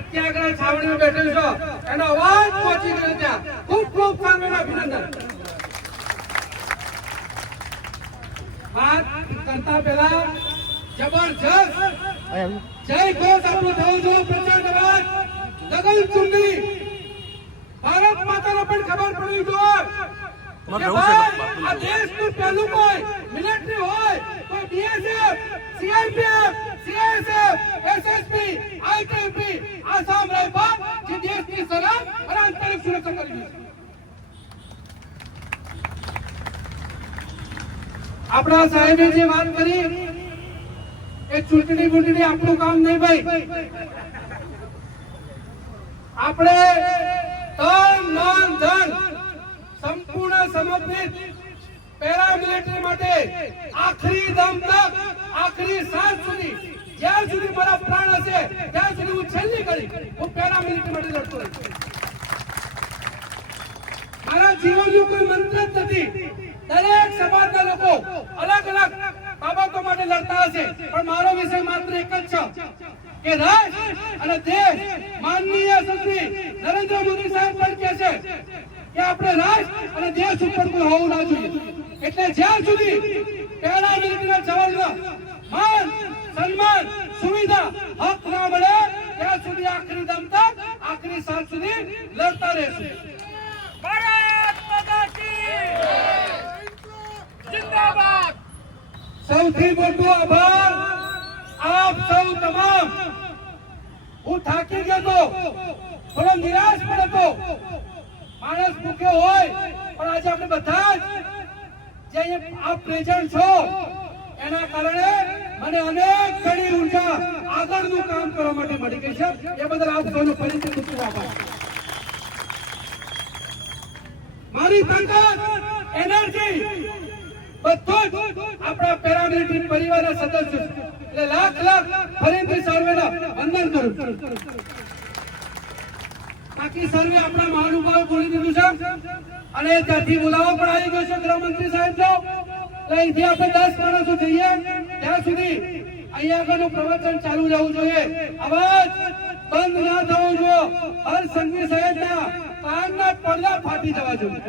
સત્યાગ્રહ છાવણીમાં બેઠેલ છો એનો અવાજ પહોંચી ગયો ત્યાં. ખૂબ ખૂબ સામેના અભિનંદન. વાત કરતા પહેલા જબરજસ્ત જય ઘોષ આપણો થવો જોઈએ. પ્રચંડ અવાજ ગગન ચુંબી ભારત માતાને પણ ખબર પડવી જોઈએ કે આ દેશનું પહેલું કોઈ મિલિટરી હોય, કોઈ BSF, CRPF, CISF, SSB, ITBP, Assam rifle જે દેશની સરહદ અને આંતરિક સુરક્ષા કરી છે. આપણા સાહેબે જે વાત કરી એ ચૂંટણી આપણું કામ નહીં ભાઈ. આપણે તન મન ધન સંપૂર્ણ સમર્પિત પેરામિલિટરી માટે આખરી દમ તક, આખરી સાંજ સુધી, જ્યાં સુધી મારા પ્રાણ હશે ત્યાં સુધી હું છેલ્લી કરી હું પેરામિલિટરી માટે લડતો રહીશ. મારા જીવનનું કોઈ મંત્ર જ નથી. દરેક સમાજના લોકો અલગ અલગ બાબતો માટે લડતા હશે, પણ મારો વિષય માત્ર એક જ છે કે રાષ્ટ્ર અને દેશ. માનનીય શ્રી નરેન્દ્ર મોદી સાહેબ પણ કહે છે કે આપણે રાષ્ટ્ર અને દેશ ઉપર કોઈ હોવું ના જોઈએ. એટલે જ્યાં સુધી પેરામિલિટરીના જવાનના માન, સન્માન, સુવિધા, હક ના મળે ત્યાં સુધી આખરી દમ તક, આખરી સાંજ સુધી લડતા રહેશું. ભારત માતા કી જિંદાબાદ. સૌથી મોટો આભાર આપ સૌ તમામ. હું થાકી ગયો હતો, થોડો નિરાશ પણ હતો. માણસ ભૂખ્યો હોય, પણ આજે આપણે બધા જ જે આપ પ્રેઝન્ટ છો એના કારણે મને અનેક ઘણી ઉર્જા આગળનું કામ કરવા માટે મળી ગઈ છે. એ બદલ આપ સૌનો ફરીથી ખૂબ ખૂબ આભાર. મારી તાકાત, એનર્જી બધું જ આપણા પેરામિલિટરી પરિવારના સદસ્યો છે. એટલે લાખ લાખ ફરીથી સર્વેના વંદન કરું. બાકી સર્વે આપણા મહાનુભાવો બોલી દીધું છે અને ત્યાંથી બોલાવો પણ આવી ગયો છે ગૃહમંત્રી સાહેબનો. અહીંથી આપણે 10 માણસો જઈએ ત્યાં સુધી અહીંયા આગળનું પ્રવચન ચાલુ રહેવું જોઈએ. અવાજ બંધ ના થવો જોઈએ. હર સંઘવી સાહેબના કાનના પડદા ફાટી જવા જોઈએ.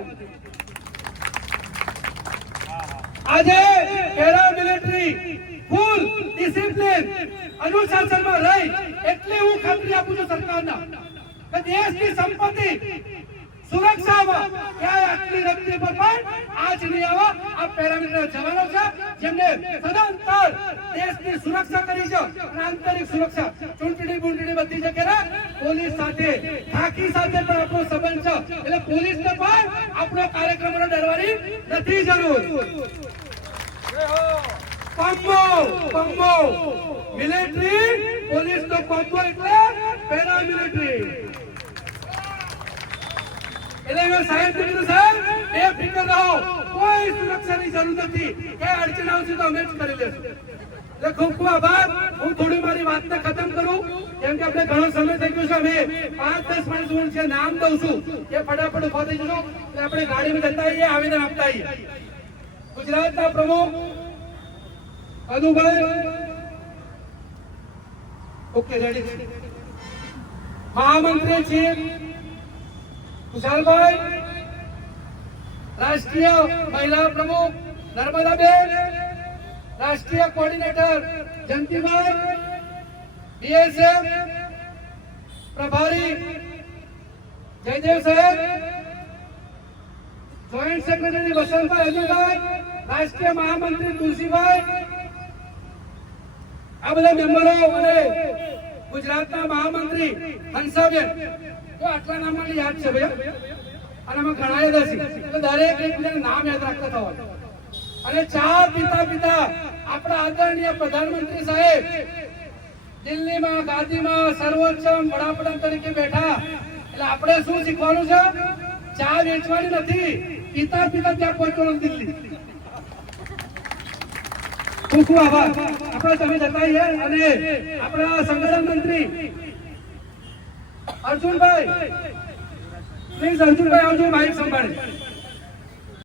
આજે પેરામિલિટરી ફૂલ ડિસિપ્લિન અનુશાસનમાં રહી એટલે હું ખાતરી આપું છું સરકારના કે દેશની સંપત્તિ સુરક્ષામાં ક્યાંય આટલી રકતી પર પણ આજ નહીં આવે. આ પેરામિલિટરી જવાનો છે જેમને સદંતર દેશની સુરક્ષા કરી છે અને આંતરિક સુરક્ષા ચૂંટણી બધી જગ્યાએ પોલીસ સાથે, ખાકી સાથે પણ આપણો સંબંધ છે. એટલે પોલીસને પણ આપણો કાર્યક્રમોને ડરવાની નથી જરૂર. કોમ્બો મિલિટરી પોલીસનો કોમ્બો એટલે પેરામિલિટરી. એટલે મેં સાહેબ કીધું સાહેબ એ ફિકર રહો, કોઈ સુરક્ષાની જરૂર નથી. કે અડચણ આવશે તો અમે જ કરી લેશું. એટલે ખૂબ ખૂબ આભાર. હું થોડી મારી વાતને ખતમ કરું કેમ કે આપણે ઘણો સમય થઈ ગયો છે. અમે 5-10 માણસ છે નામ દઉં છું એ ફટાફટ ઉભા થઈ જજો. એટલે આપણે ગાડીમાં જતા આવીએ, આવીને આપતા આવીએ. ગુજરાતના પ્રમુખ અનુભાઈ, ઓકે રેડી. મહામંત્રી શ્રી કુશાલભાઈ, રાષ્ટ્રીય મહિલા પ્રમુખ નર્મદાબેન, રાષ્ટ્રીય કોઓર્ડિનેટર જયંતિભાઈ, બીએસએફ પ્રભારી જયદેવ સાહેબ, જોઈન્ટ સેક્રેટરી વસંતભાઈ અજયભાઈ, રાષ્ટ્રીય મહામંત્રી તુલસીભાઈ, આ બધા મેમ્બરો અને ગુજરાતના મહામંત્રી હંસાબેન. તો આટલા નામ મને યાદ છે ભાઈ અને અમે ઘણા યાદ હશે. એટલે દરેક એકબીજાના નામ યાદ રાખતા થવા. અને ચા પીતા આપણા આદરણીય પ્રધાનમંત્રી સાહેબ દિલ્હીમાં ગાદીમાં સર્વોચ્ચ વડાપ્રધાન તરીકે બેઠા. એટલે આપણે શું શીખવાનું છે? ચા વેચવાની નથી, પીતા ત્યાં પહોંચવાનું દિલ્હી. ખૂબ ખૂબ આભાર. આપણે તમે જતા અને આપણા સંગઠન મંત્રી અર્જુનભાઈ, પ્લીઝ અર્જુનભાઈ આવજો, માઇક સંભાળે.